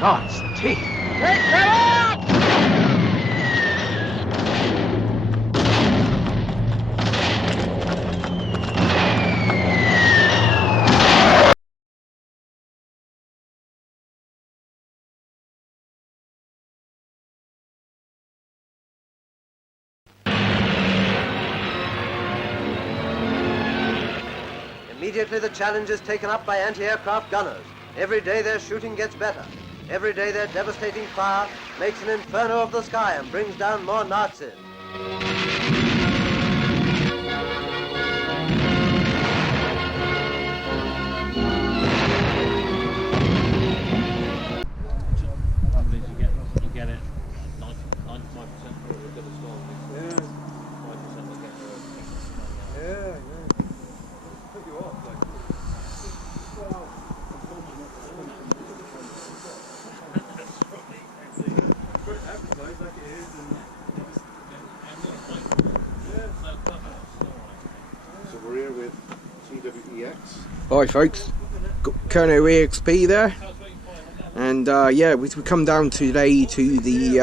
God's teeth. Immediately the challenge is taken up by anti-aircraft gunners. Every day their shooting gets better. Every day their devastating fire makes an inferno of the sky and brings down more Nazis. You get it 95% we'll get as well. Yeah. 5% will get Yeah. Put you off, like. Advertise like it is, and so we're here with TwEX. Hi folks, got Kernow EXP there, and yeah, we come down today to the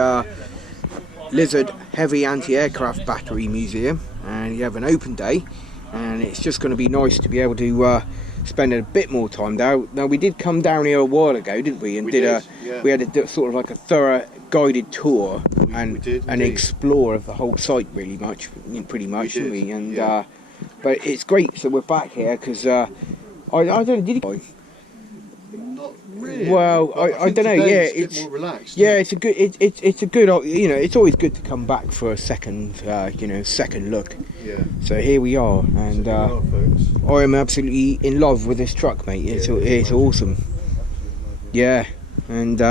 Lizard Heavy Anti-Aircraft Battery Museum, and you have an open day, and it's just going to be nice to be able to spend a bit more time down. Now we did come down here a while ago, didn't we? And we had a sort of like a thorough guided tour and explore of the whole site, pretty much, didn't we? And but it's great. So we're back here because I don't know. Did you? Not really. Well, I don't know. Yeah, it's a bit more relaxed. Yeah, it's a good. It's a good. You know, it's always good to come back for a second. Second look. Yeah. So here we are, and I am absolutely in love with this truck, mate. It's awesome. Yeah, and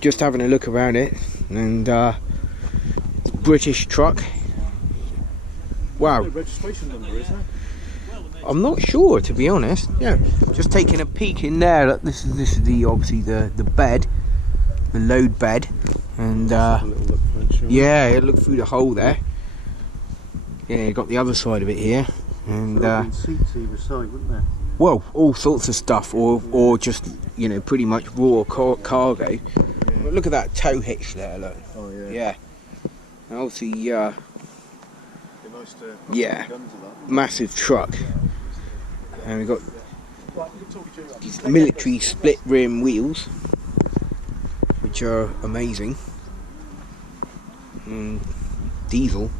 just having a look around it, and British truck. Wow. No registration number, is there? I'm not sure, to be honest. Yeah, just taking a peek in there. Look, this is obviously the bed, the load bed, and yeah, look through the hole there. Yeah, you got the other side of it here, and seats either side, wouldn't there? well, all sorts of stuff, or just pretty much raw cargo. Yeah. But look at that tow hitch there. Look. Oh yeah. Yeah. And obviously, Nice to yeah, guns of that. massive truck. And we've got these military split rim wheels, which are amazing. Diesel.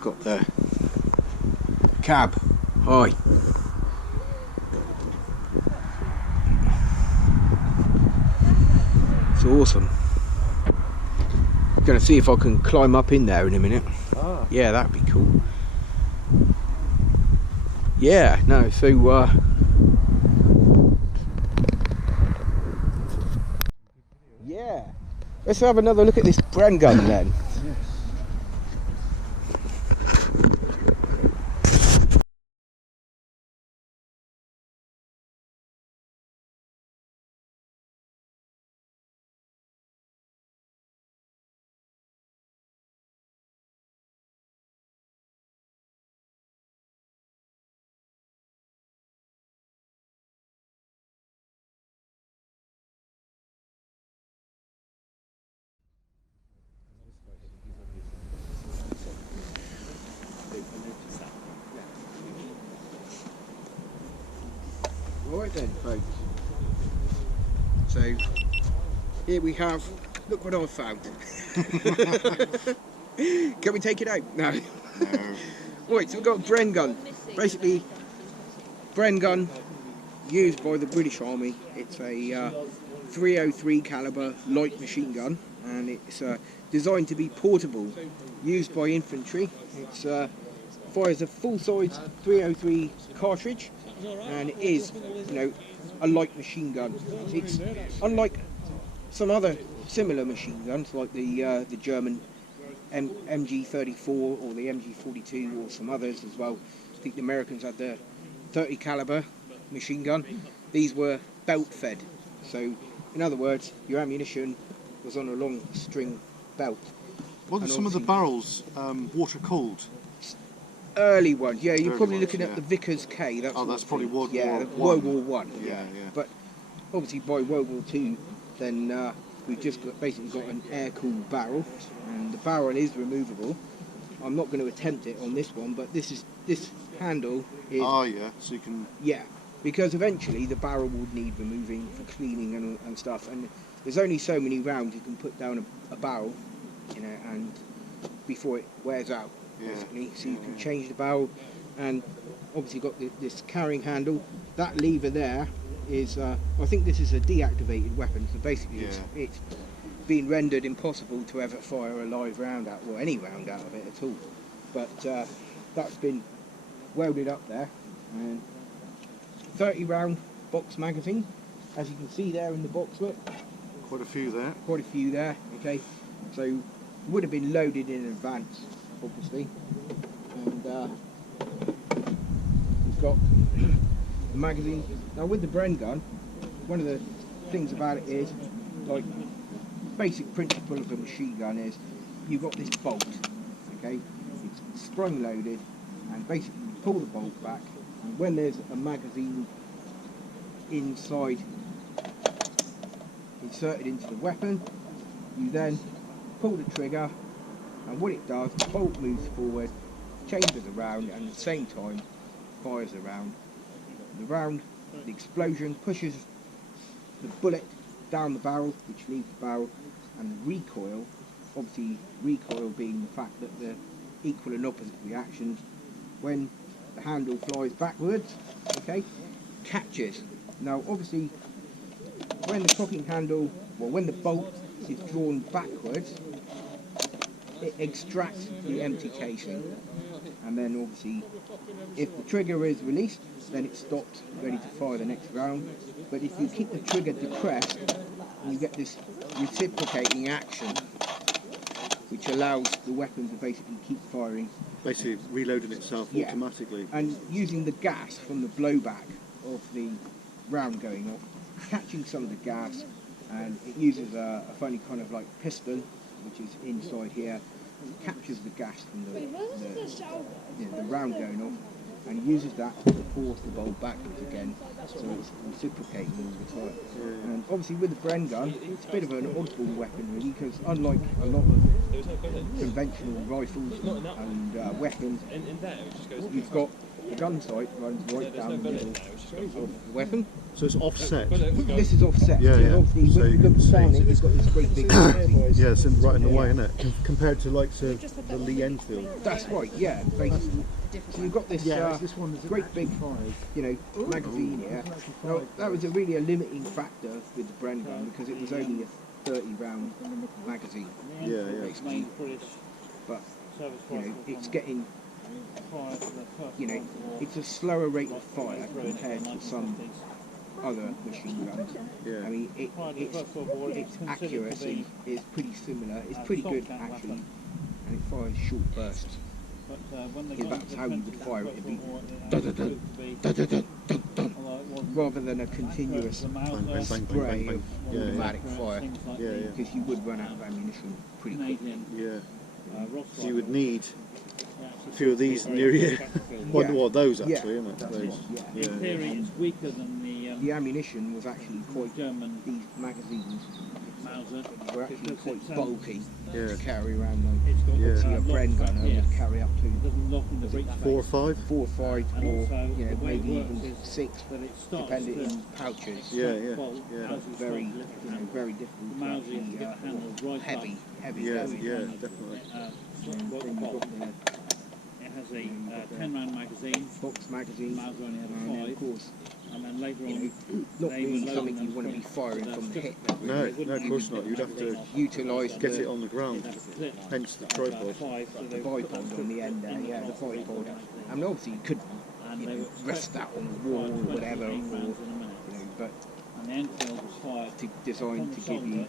Got the cab. Hi. It's awesome. Gonna see if I can climb up in there in a minute. Ah. Yeah, that'd be cool. Yeah, no, so yeah, let's have another look at this Bren gun then. Right then, folks. So here we have. Look what I found. Can we take it out? No. Right, so we've got a Bren gun. Basically, Bren gun used by the British Army. It's a 303 caliber light machine gun, and it's designed to be portable, used by infantry. It's fires a full-size 303 cartridge, and it is, a light machine gun. It's unlike some other similar machine guns, like the German MG34 or the MG42 or some others as well. I think the Americans had the 30 caliber machine gun. These were belt fed, so in other words, your ammunition was on a long string belt. Wasn't some of the barrels water cooled? early ones. Yeah, you're Early probably ones, looking at yeah. the Vickers K. That's Oh, that's probably World yeah, War the One. World War One. Yeah, yeah. But obviously by World War Two, then we've just basically got an air-cooled barrel, and the barrel is removable. I'm not going to attempt it on this one, but this handle is Oh yeah, so you can. yeah, because eventually the barrel would need removing for cleaning and stuff, and there's only so many rounds you can put down a barrel, you know, and before it wears out, Yeah. basically. So you can change the barrel, and obviously got this carrying handle. That lever there is, I think this is a deactivated weapon, so basically it's been rendered impossible to ever fire a live round out, or any round out of it at all. But that's been welded up there, and 30 round box magazine, as you can see there in the box, look, Quite a few there. quite a few there, okay, so would have been loaded in advance, obviously, and we've got the magazine. Now with the Bren gun, one of the things about it is, like, basic principle of a machine gun is, you've got this bolt, okay, it's sprung loaded, and basically you pull the bolt back, and when there's a magazine inside inserted into the weapon, you then pull the trigger, and what it does, the bolt moves forward, changes around, and at the same time fires the round. The explosion pushes the bullet down the barrel, which leaves the barrel, and the recoil, obviously recoil being the fact that the equal and opposite reactions, when the handle flies backwards, okay, catches. Now obviously when the cocking handle, well, when the bolt is drawn backwards, it extracts the empty casing, and then obviously if the trigger is released, then it stops, ready to fire the next round. But if you keep the trigger depressed, you get this reciprocating action, which allows the weapon to basically keep firing. Basically reloading itself Yeah. automatically. And using the gas from the blowback of the round going off, catching some of the gas, and it uses a funny kind of like piston, which is inside here, captures the gas from the round going off, and uses that to force the bolt backwards again, so it's reciprocating all the time. And obviously with the Bren gun, it's a bit of an oddball weapon really, because unlike a lot of conventional rifles and weapons, you've got the gun sight runs right down the middle of the weapon. So it's offset. This is offset, Yeah, so yeah. obviously So when you you look can down see- it, you've got this great big Yeah, it's right in the way, isn't it? Compared to like the Lee Enfield. That's right, yeah, basically. So you've got this, great big, magazine here. Now, that was really a limiting factor with the Bren gun, because it was only a 30 round magazine, Yeah, yeah. basically. But, it's getting, it's a slower rate of fire compared to some other machine guns. Yeah. I mean, its accuracy is pretty similar. It's pretty good, actually, and it fires short bursts. If that's how you would fire it, it'd be dun-dun-dun, dun-dun-dun, dun-dun, rather than a continuous Bang, bang, spray bang, bang. of Yeah, yeah. automatic fire, Yeah, yeah. because you would run out of ammunition pretty quickly. Yeah. So you would need a few of these near you. Well, those Yeah, actually, isn't it? that's Those. right, yeah. Yeah, In theory, it's weaker than The ammunition was actually quite, German these magazines Mauser. were actually quite bulky Yeah. to carry around, like, It's got Yeah. obviously a Bren gunner here. would carry up to It doesn't lock in the breech 4 or 5? 4 or 5, And or also, you know, the way it maybe works even is 6, that it starts depending to in pouches. Yeah, yeah. bolt Yeah. as you Very, start lifting it. very difficult The to Mauser, you have to actually, get the handle right heavy Yeah, up. yeah, definitely. And Work then the you've bolt. got the It has a 10 round magazine. box magazine, Mauser only had and then a of 5. course, And then later you on, know, not they really would load something them you want to be from- firing from the hip. No, no, of course not. You'd have to Utilise get it on the ground. they'd have to clip Hence the about tripod. 5, so the they would put bipod that on the end there, in yeah, the box with bipod. magazine. I mean, obviously you could, And you they know, were rest that on the wall or whatever, or, 28 rounds in a minute. you know, but And the Enfield was fired to design to give you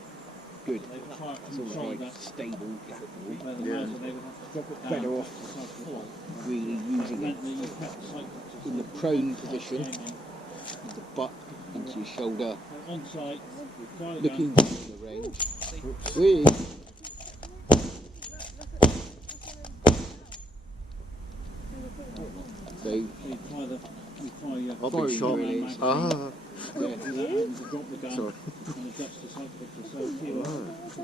good They would fire it from sort the of like shoulder, stable platform, where the Yeah. Mauser, they would have to drop it down better to off the side floor. really It using it meant that you kept the sight pictures in the prone position, with the butt into your shoulder, on site, fire looking down. down the range. Whee! I'll Firing be shot. drill is. Ah. Yeah. Sorry.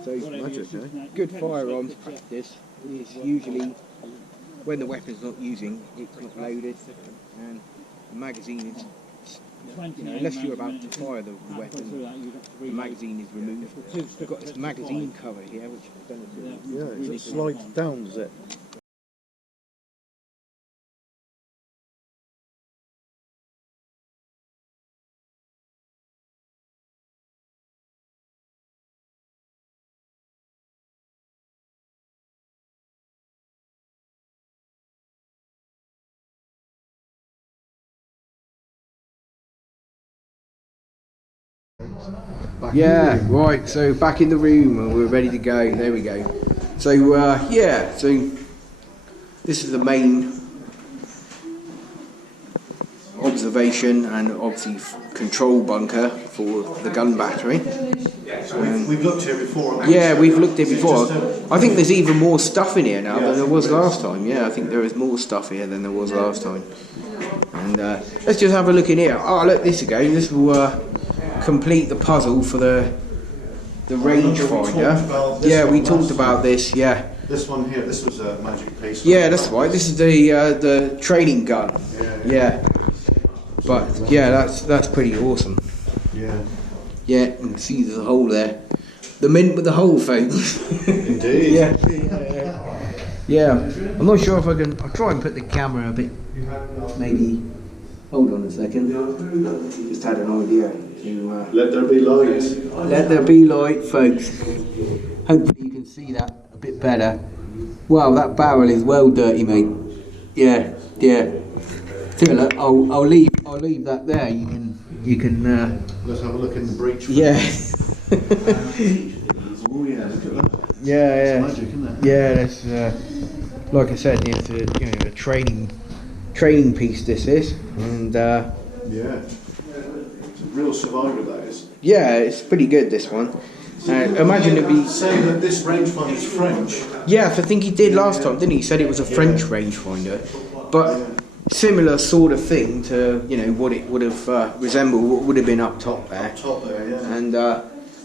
So Magic, eh? good firearms practice is usually when the weapon's not using, it's not loaded, and the magazine is, unless you're about to fire the weapon, the magazine is removed. We've got this magazine cover here, which I don't know if Yeah, it slides down, does it? Yeah, right, so back in the room and we're ready to go. There we go. So, yeah, so this is the main observation and obviously control bunker for the gun battery. We've looked here before. Yeah, we've looked here before. I think there's even more stuff in here now than there was last time. Yeah, I think there is more stuff here than there was last time. And let's just have a look in here. Oh, look, this again. This will complete the puzzle for the rangefinder. Yeah, we talked about this. Yeah. This one here, this was a magic piece. Yeah, that's right. This is the training gun. Yeah. But yeah, that's pretty awesome. Yeah. Yeah, you can see there's a hole there. The mint with the hole, folks. Indeed. Yeah. Yeah. I'm not sure if I can. I'll try and put the camera a bit. Maybe. Hold on a second. Just had an idea. To, Let there be light. let there be light, folks. Hopefully you can see that a bit better. Wow, that barrel is well dirty, mate. Yeah, yeah. So look, I'll leave that there. You can. Let's have a look in the breech. Yeah. Oh yeah, look at that. Yeah, yeah. It's magic, isn't it? Yeah, that's like I said, it's a a training piece. This is, and Yeah. It's a real survivor, that is. yeah, it's pretty good. This one. Imagine it'd be. Say that this rangefinder is French. Yeah, I think he did last time, didn't he? He said it was a French rangefinder, but similar sort of thing to what it would have resembled, what would have been up top there. Top there, yeah.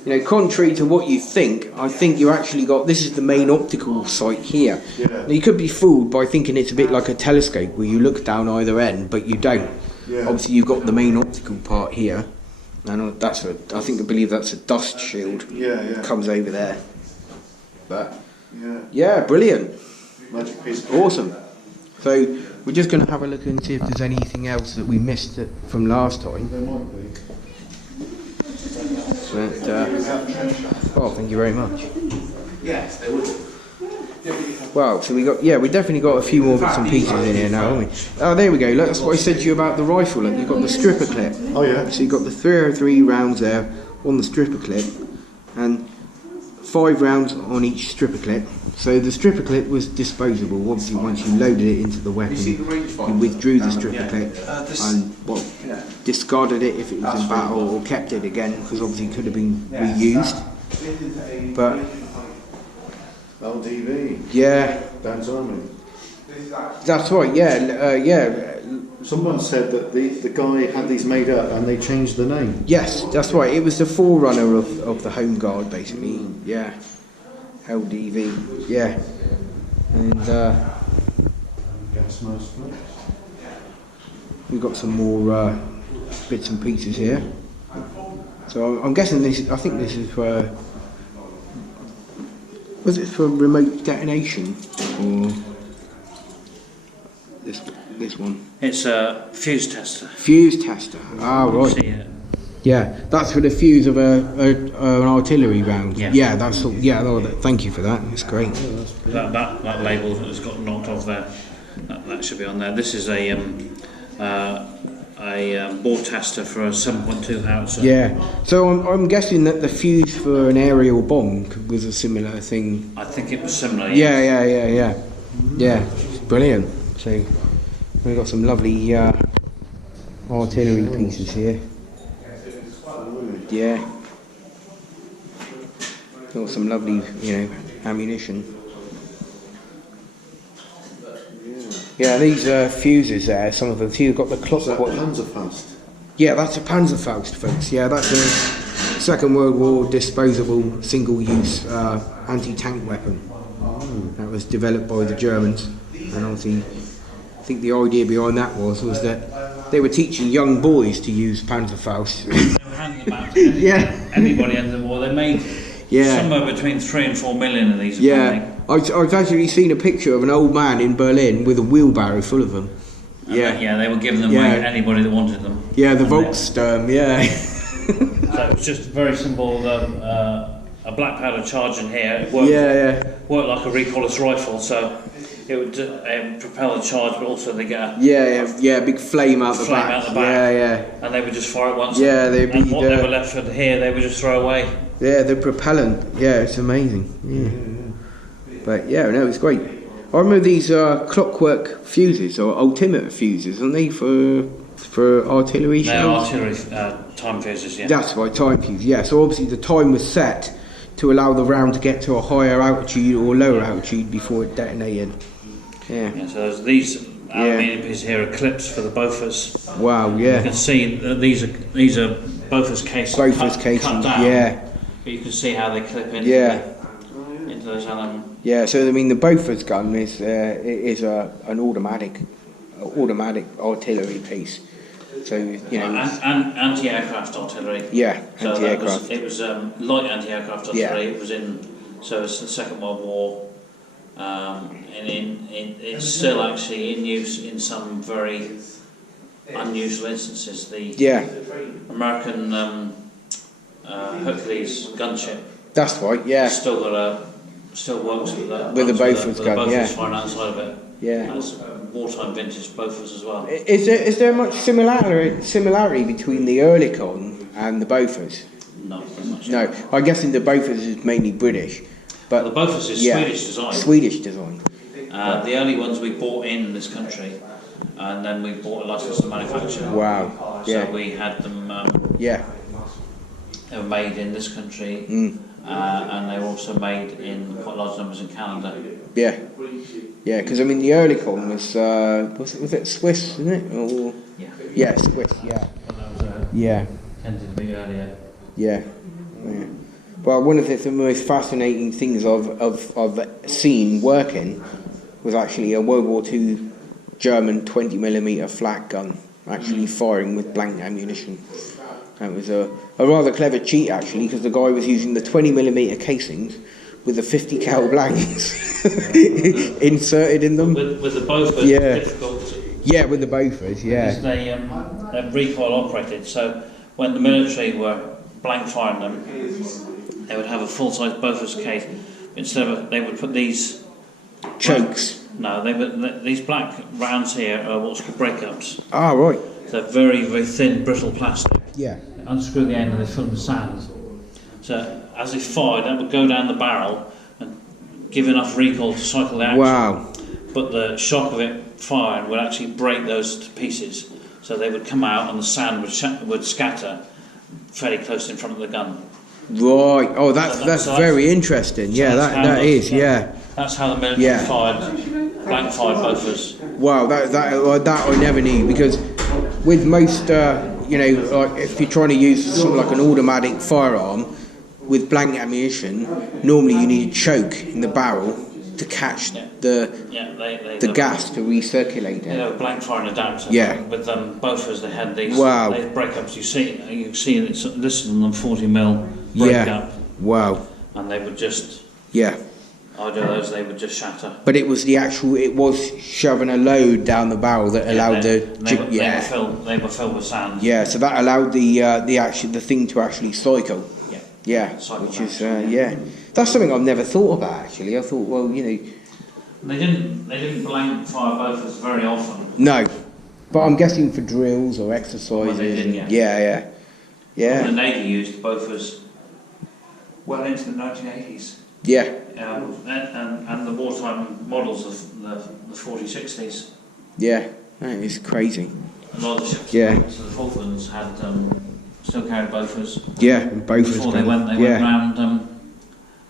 And contrary to what you think, I think you actually got this is the main optical sight here. Yeah. Now, you could be fooled by thinking it's a bit like a telescope where you look down either end, but you don't. Yeah. Obviously, you've got the main optical part here, and I believe that's a dust shield. Yeah, yeah. Comes over there. But Yeah. yeah, brilliant, Magic piece. awesome. So we're just going to have a look and see if there's anything else that we missed from last time. There might be. But, oh, thank you very much. Yes, they would. Well, so we definitely got a few more bits and pieces in here now, haven't we? Oh, there we go. Look, that's what I said to you about the rifle. Look, you've got the stripper clip. Oh yeah. So you've got the 303 rounds there on the stripper clip, and 5 rounds on each stripper clip. So the stripper clip was disposable. Obviously, once you loaded it into the weapon, you withdrew the stripper clip and discarded it if it was in battle, or kept it again because obviously it could have been reused. But LDV. yeah, Dan's Army. that's right. Yeah, yeah. Someone said that the guy had these made up and they changed the name. Yes, that's right. It was the forerunner of the Home Guard, basically. Yeah, LDV. Yeah, and Gas mask. we've got some more bits and pieces here. So I'm guessing this. I think this is for. Was it for remote detonation or this one? It's a fuse tester. Fuse tester. Ah, right. See it? Yeah, that's for the fuse of an artillery round. Yeah. Yeah, that's all. Yeah, thank you for that. That's great. That label that's got knocked off there, that should be on there. This is a bore tester for a 7.2 howitzer. Yeah. So I'm guessing that the fuse for an aerial bomb was a similar thing. I think it was similar. Yeah. Yeah, brilliant. So we've got some lovely artillery pieces here. Yeah. Got some lovely, ammunition. Yeah. Yeah, these fuses there, some of them. So you've got the clock. Is that Panzerfaust? Yeah, that's a Panzerfaust, folks. Yeah, that's a Second World War disposable, single-use anti-tank weapon. That was developed by the Germans, and obviously, I think the idea behind that was that they were teaching young boys to use Panzerfaust. They were handing them out to Yeah. everybody under the war. They made somewhere between 3 and 4 million of these. Yeah, I've actually seen a picture of an old man in Berlin with a wheelbarrow full of them. Yeah, they were giving them away to anybody that wanted them. Yeah, the Volkssturm, yeah. So it was just very simple. A black powder charge in here. It worked, worked like a recoilless rifle, so it would propel the charge, but also they get a big flame out the back. And they would just fire it once. Yeah, and what they were left with here, they would just throw away. Yeah, the propellant. Yeah, it's amazing. Yeah. But yeah, no, it's great. I remember these clockwork fuses or altimeter fuses, aren't they, for artillery shells? No, artillery time fuses, yeah. That's right, time fuse, yeah. So obviously the time was set to allow the round to get to a higher altitude or lower altitude before it detonated. Yeah. So there's these aluminium pieces here are clips for the Bofors. Wow, yeah. You can see that these are Bofors cases. Bofors cases, cut down, yeah. But you can see how they clip into into those aluminium. Yeah, so I mean the Bofors gun is an automatic artillery piece. So you know, and anti-aircraft artillery. Yeah, so anti-aircraft. It was light anti-aircraft artillery. It was so it's the Second World War, and it's still actually in use in some very unusual instances. The American Hercules gunship. That's right. Yeah. Still works with the Bofors gun. Bofors firing outside of it. Yeah. And it's wartime vintage Bofors as well. Is there much similarity between the Oerlikon and the Bofors? No, not much. No, I'm guessing the Bofors is mainly British, but the Bofors is Swedish design. Swedish design. The early ones we bought in this country, and then we bought a license to manufacture. Wow. So we had them. They were made in this country, and they were also made in quite large numbers in Canada. Yeah. Yeah, because I mean the Oerlikon was it Swiss, isn't it? Or Swiss. Tended to be earlier. Yeah. Well, one of the most fascinating things I've seen working was actually a World War II German 20mm flak gun actually firing with blank ammunition. That was a rather clever cheat actually, because the guy was using the 20mm casings with the 50 cal blanks inserted in them. With the Bofors, it's difficult. Yeah, with the Bofors, Because they're recoil operated, so when the military were blank firing them, they would have a full-size Bofors case. Instead of they would put these chokes. These black rounds here are what's called breakups. Ah, right. So very, very thin, brittle plastic. Yeah. Unscrew the end and they fill them with sand. So as they fired, that would go down the barrel and give enough recoil to cycle the action. Wow. But the shock of it firing would actually break those to pieces. So they would come out and the sand would scatter fairly close in front of the gun. Right. Oh, that's very interesting. Yeah, that is. Yeah. That's how the military fired blank-fired Bofors. Wow, that I never knew, because with most like if you're trying to use something like an automatic firearm with blank ammunition, normally you need a choke in the barrel to catch the gas to recirculate it. They have a blank firing adapter. Yeah. With Bofors, they had these breakups. You see this is them 40mm breakup. Wow. And they would just. Either of those, they would just shatter. But it was shoving a load down the barrel that allowed they were filled with sand. Yeah, so that allowed the thing to actually cycle. Yeah, which is that's something I've never thought about actually. I thought, well, They didn't blank fire Bofors very often. No, but I'm guessing for drills or exercises. Well, they did, yeah. The Navy used Bofors well into the 1980s. Yeah. And the wartime models of the 40-60s. Yeah, that is crazy. A lot of the ships. Yeah. So the Falklands had still carried Bofors. Yeah, Bofors. Before they went round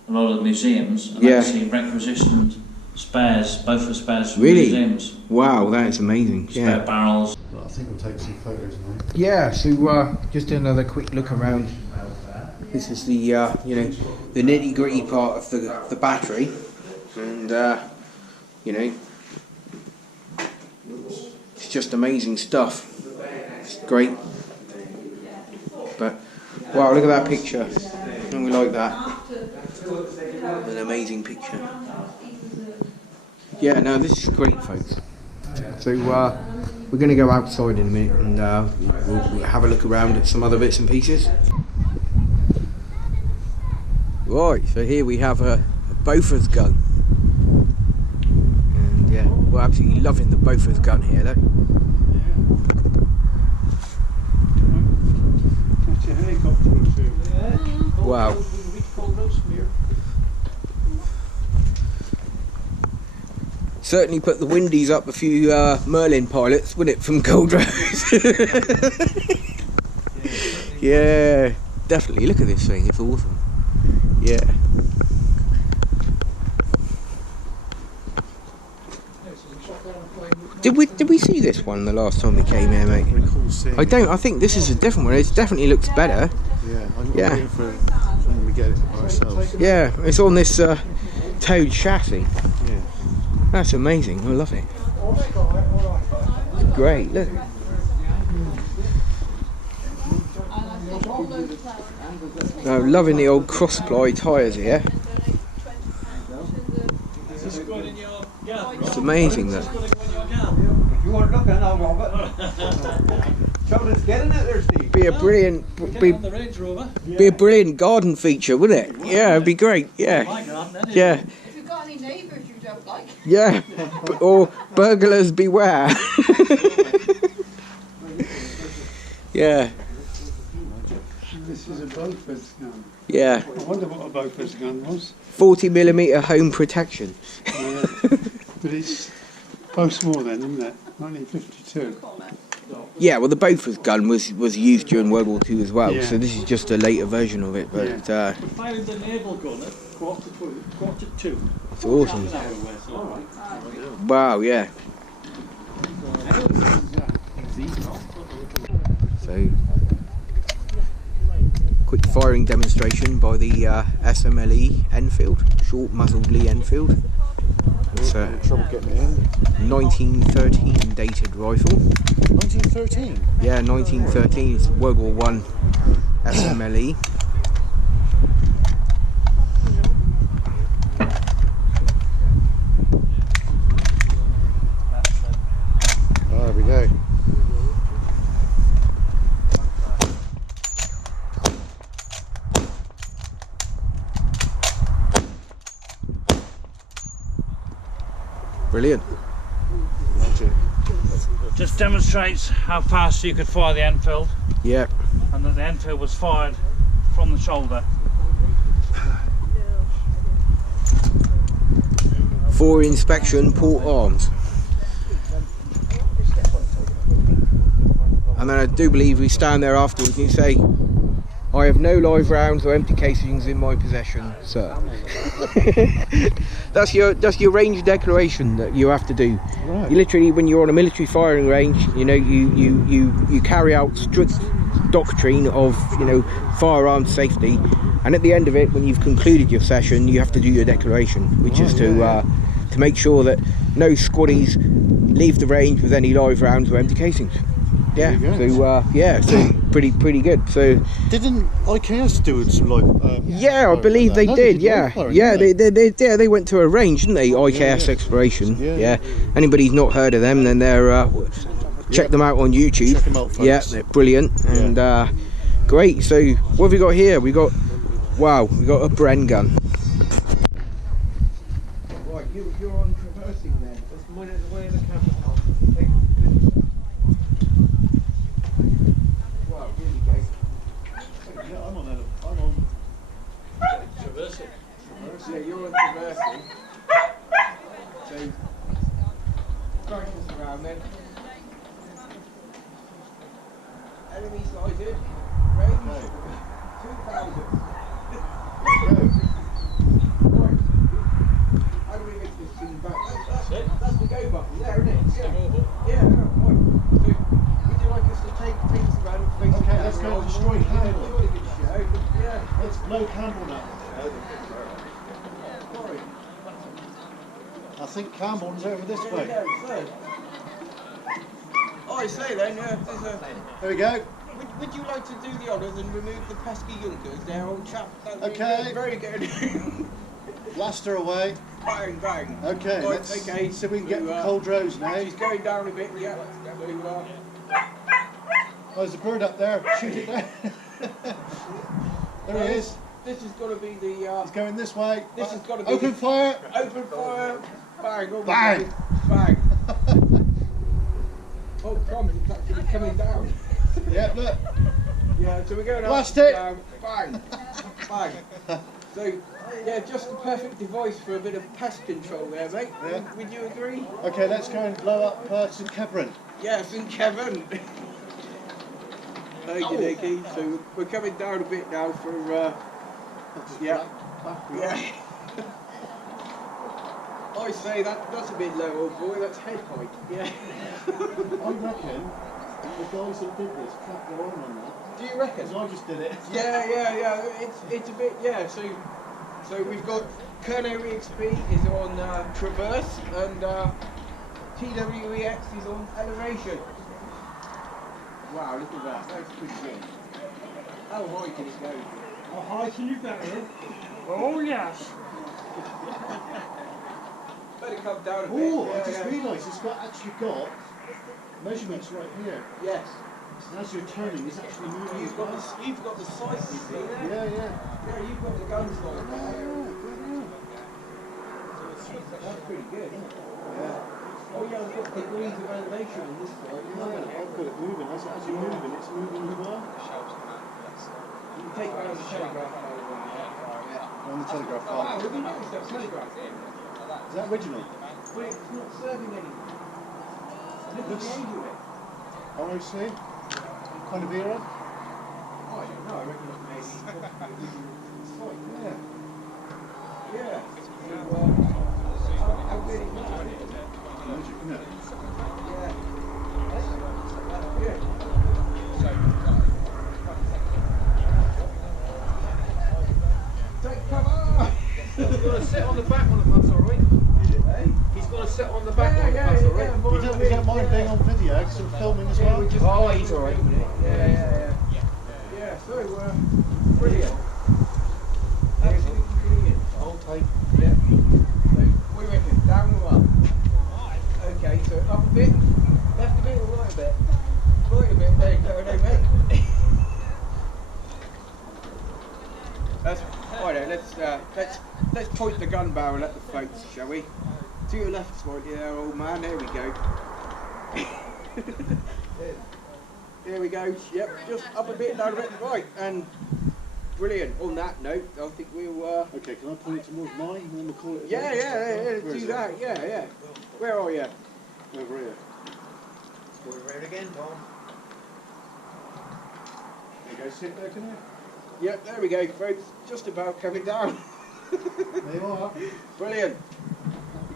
a lot of the museums and actually requisitioned spares, both for spares from Really? museums. Wow, that is amazing. Spare barrels. Well, I think we'll take some photos now. Yeah, so just another quick look around. This is the you know, the nitty gritty part of the battery, and you know, it's just amazing stuff. It's great. But wow, look at that picture. And we like that. An amazing picture. Yeah, no, this is great, folks. So we're going to go outside in a minute and we'll have a look around at some other bits and pieces. Right, so here we have a Bofors gun. And yeah, we're absolutely loving the Bofors gun here, though. That's a helicopter or two. Wow. Certainly put the windies up a few Merlin pilots, wouldn't it, from Gold Rose? Yeah, definitely. Look at this thing, it's awesome. Yeah. Did we see this one the last time we came here, mate? I don't. I think this is a different one. It definitely looks better. Yeah, I'm Yeah. waiting for when we get it ourselves. Yeah, it's on this towed chassis. Yeah. That's amazing. I love it. Great. Look. I'm loving the old cross-ply tyres here. It's amazing that. You weren't looking now, Robert. Something's getting it there, Steve. Be a brilliant, be a brilliant garden feature, wouldn't it? Yeah, it'd be great. Yeah, yeah, If you've got any neighbours you don't like. yeah. Or burglars beware. Yeah, This is a Bofors gun. yeah. I wonder what a Bofors gun was. 40mm home protection. But it's both small then, isn't it? 1952. Yeah, well, the Bofors gun was used during World War II as well, Yeah. so this is just a later version of it. But Fired the naval gun at quarter two. it's awesome. Wow, yeah. So, quick firing demonstration by the SMLE Enfield, short muzzled Lee Enfield. It's a Trouble getting it in. 1913 dated rifle. 1913? Yeah, 1913. It's World War I SMLE. Oh, there we go. Brilliant. Magic. Just demonstrates how fast you could fire the Enfield, Yeah. and that the Enfield was fired from the shoulder. For inspection, port arms. And then I do believe we stand there afterwards and you say, I have no live rounds or empty casings in my possession, sir. That's your range declaration that you have to do. Right. You literally, when you're on a military firing range, you know, you carry out strict doctrine of, you know, firearms safety, and at the end of it, when you've concluded your session, you have to do your declaration, which is to make sure that no squaddies leave the range with any live rounds or empty casings. Yeah, so yeah, so pretty good. So Didn't IKS do some like? yeah, I believe they did. Yeah, yeah, they went to a range, didn't they? IKS Exploration. Yeah. Anybody's not heard of them, then they're check them out on YouTube. Check them out, folks. Yeah, they're brilliant and great. So what have we got here? We got a Bren gun. Right, you're on traversing then. That's minutes away in the camera. Wow, really great. Yeah, I'm on. Traversing. Yeah, you're on traversing. So, strike us around then. Enemy sighted. Range 2,000. Right. How do we make this thing back? go button there, isn't it? Yeah, right. So, would you like us to take us around and face Okay, let's go destroy Campbell. Jolly good show. Yeah. Let's blow Campbell now. Sorry. I think Campbell's over this There we way. go, so. I say then, there's a... There we go. Would you like to do the honours and remove the pesky yunkers there, old chap? That would be Okay. very good. Blast her away. Bang, bang. Okay, Right, let's okay. see if we can get So, the cold rose now. She's going down a bit, yeah. Oh, there's a bird up there. Shoot it there. There he is. This has got to be the... He's going this way. This has got to be... Open fire. Open fire. Bang. Over Bang. the- Bang. Oh, crumbs, it's actually coming down. Yeah, look. Yeah, so we're going up, Blast it. down, bang, bang. So, yeah, just the perfect device for a bit of pest control there, mate. Yeah. Would you agree? Okay, let's go and blow up St Kevin. Yes, and Kevin. Okie dokie. So we're coming down a bit now for, yeah. Yeah. I say that's a bit low, old boy. That's head height. Yeah. I reckon the guys that did this trapped their arm on that. Do you reckon? Because I just did it. Yeah. It's a bit, yeah. So we've got Kernow EXP is on traverse and TwEx is on elevation. Wow, look at that. That's pretty good. How high can it go? How high can you get it? Oh yes. Better come down a bit. Oh, Yeah, I just yeah. realised it's actually got measurements right here. Yes. And as you're turning, it's actually moving. You've got the sights, you see there? Yeah. Yeah, you've got the guns like that. That's pretty good. Yeah. Oh yeah, I've got degrees of elevation on this side. I've got it moving. As you're moving, it's moving as well. You can take around the telegraph pole. On the telegraph Wow, pole. have you noticed that telegraph? Is that original? But it's not serving anything. Look at the age of it. ROC? Kind of era? Oh, I don't know, I reckon it maybe site, yeah. Yeah. So, how good it was. Magic, isn't it? Yeah. That's good. Take cover! He's going to sit on the back on the bus, alright? He's going to sit on the back on the bus, alright? We don't mind being on video, because we're filming as well. Oh, he's alright with it. Yeah, so, brilliant. Absolutely brilliant. Hold tight. Yeah. So, what do you reckon? Down or up? Okay, so up a bit, left a bit or right a bit? Right a bit, there you go, no mate. That's right. Let's point the gun barrel at the folks, shall we? To your left, slightly there, old man. There we go. There we go. Yep, just up a bit, down a bit, right, and brilliant. On that note, I think we'll. Okay, can I point it towards mine and then we'll call it? Yeah. Where Do is it? that. Yeah. Where are you? Over here. Let's go around again, Tom. There you go, sit there, can you? Yep, there we go, folks. Just about coming down. There you are. Brilliant.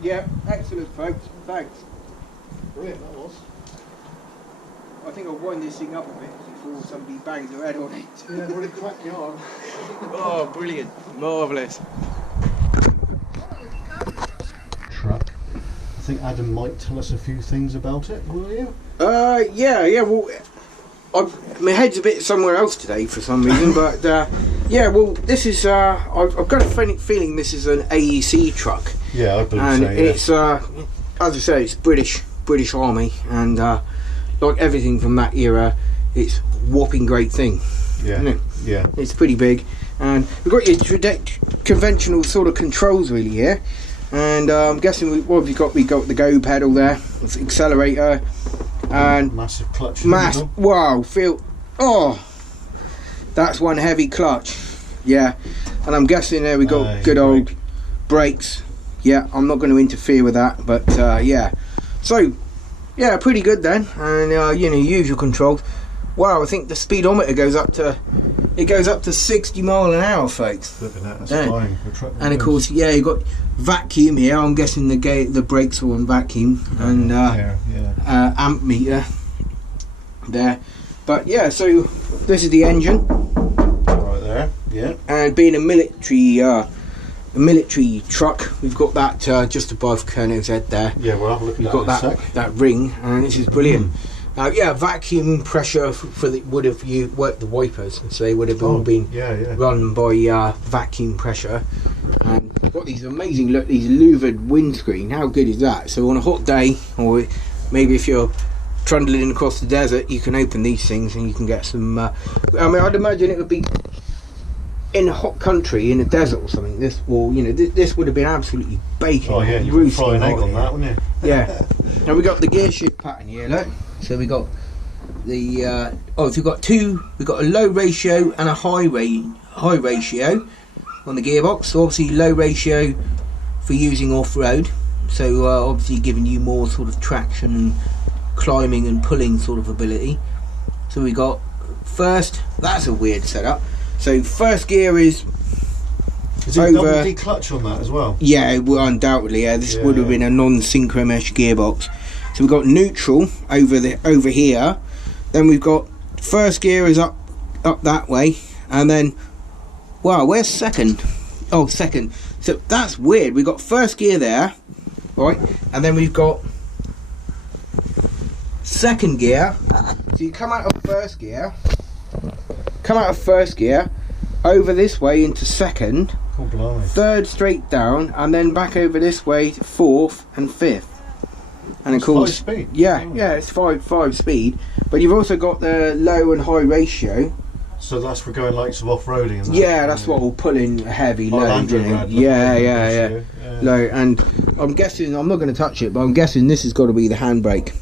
Yeah, excellent, folks. Thanks. Brilliant, that was. I think I'll wind this thing up a bit before somebody bangs their head on it. Yeah, really cracked the arm. Oh, brilliant. Marvellous. Truck. I think Adam might tell us a few things about it, will you? Yeah, well, my head's a bit somewhere else today for some reason, but yeah, well, this is, I've got a feeling this is an AEC truck. Yeah, I believe And so, yeah. it's, as I say, it's British Army, and like everything from that era, it's a whopping great thing. Yeah, Isn't it? yeah. It's pretty big, and we've got your conventional sort of controls really here, and I'm guessing what have you got? We got the go pedal there, the accelerator, and Massive clutch. in the middle. wow, that's one heavy clutch, yeah, and I'm guessing there we got good old brakes. Yeah, I'm not going to interfere with that, but yeah, so yeah, pretty good then, and you know, usual controls. Wow, I think the speedometer goes up to It goes up to 60 mile an hour, folks. Flipping that, that's Yeah. flying. And of course, yeah, you've got vacuum here. I'm guessing the brakes are on vacuum, and amp meter there. But yeah, so this is the engine. Right there, yeah. And being a military truck, we've got that just above Kernow's head there. Yeah, we'll have a look at We've that got in a sec. that ring, and this is brilliant. Yeah, vacuum pressure for the would have you worked the wipers, so they would have all been run by vacuum pressure. And got these amazing these louvered windscreen. How good is that? So on a hot day, or maybe if you're trundling across the desert, you can open these things and you can get some. I mean, I'd imagine it would be in a hot country, in a desert or something. This this would have been absolutely baking. Oh yeah, you could fry an egg on that, wouldn't you? Yeah. And we got the gear shift pattern here, look. So we got the if you've got two, we've got a low ratio and a high ratio on the gearbox. So obviously low ratio for using off-road, so obviously giving you more sort of traction and climbing and pulling sort of ability. So we got first, that's a weird setup. So first gear is it double D clutch on that as well? Yeah, well, undoubtedly. Yeah, this would have been a non-synchro mesh gearbox. So we've got neutral over here. Then we've got first gear is up that way, and then wow, where's second? Oh, second. So that's weird. We've got first gear there, right, and then we've got second gear. So you come out of first gear, over this way into second, third straight down, and then back over this way to fourth and fifth. And of course, 5 speed. Yeah, it's five speed. But you've also got the low and high ratio. So that's for going likes of off-roading and that. Yeah, that's what will pull in heavy load. Yeah. Low, and I'm guessing, I'm not going to touch it, but I'm guessing this has got to be the handbrake.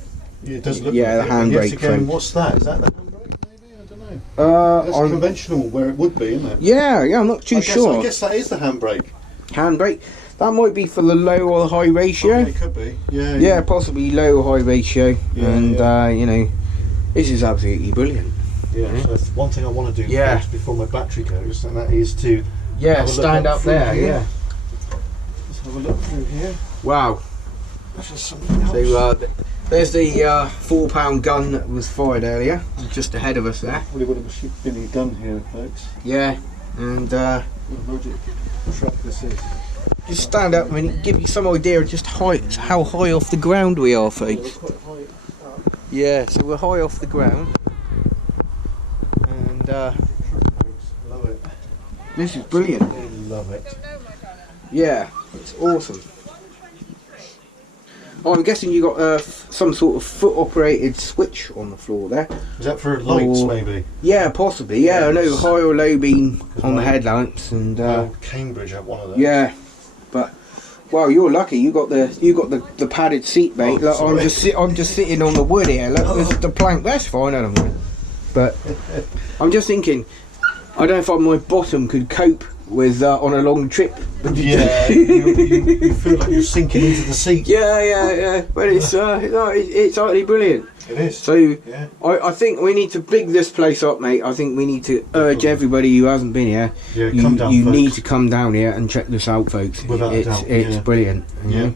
Yeah, it does look the like handbrake. Again, what's that? Is that the handbrake? Maybe, I don't know. That's conventional where it would be, isn't it? Yeah, I'm not too sure. I guess that is the handbrake. Handbrake. That might be for the low or high ratio. Okay, it could be. Yeah, possibly low or high ratio. This is absolutely brilliant. Yeah, so that's one thing I want to do first before my battery goes, and that is to stand up there. Here. Let's have a look through here. Wow. So there's the £4 gun that was fired earlier, just ahead of us there. Probably would have been a gun here, folks. Yeah, and what a magic truck this is. just stand up. I mean, it give you some idea of just how high off the ground we are, folks. Yeah, so we're high off the ground, and love it. this is brilliant. I love it. Yeah, it's awesome. Oh, I'm guessing you got some sort of foot-operated switch on the floor there. Is that for lights, maybe? Yeah, possibly. Yeah, I know high or low beam on the headlamps, and Cambridge had one of those. yeah, but wow, you're lucky. You got the padded seat, mate. Look, I'm just sitting on the wood here. Look, this is the plank. That's fine, I don't mind. But I'm just thinking, I don't know if my bottom could cope with on a long trip. Yeah, you feel like you're sinking into the seat. Yeah. But it's utterly brilliant. It is. So I think we need to big this place up, mate. I think we need to urge everybody who hasn't been here. Yeah, come down, you folks. need to come down here and check this out, folks. Without a doubt, It's brilliant. You know?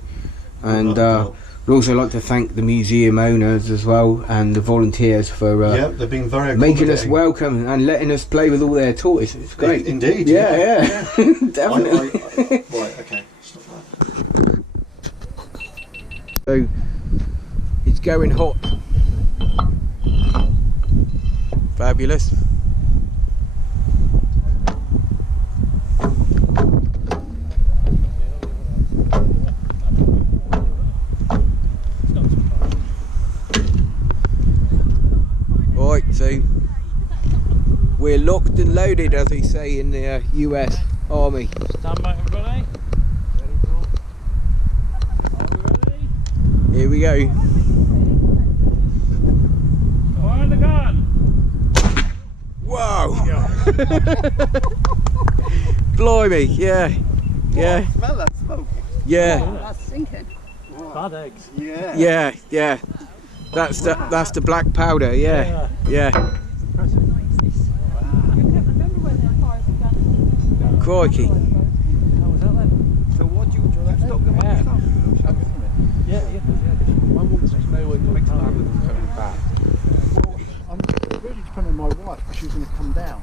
And Without a doubt. we'd also like to thank the museum owners as well and the volunteers for they've been very making us welcome and letting us play with all their toys. It's great. Indeed. Yeah. Definitely. Right, okay. Stop that. So it's going hot. Fabulous. Right, so we're locked and loaded, as they say in the US Army. Stand by, everybody. Here we go. Fire the gun. Wow! Blimey, yeah. Smell that smoke. Yeah. That's sinking. Bad eggs. Yeah. That's the black powder, yeah. You can't remember Crikey. So what do you stop the stuff? Mum wants to know when you're coming back. I'm really depending on my wife, because she's going to come down.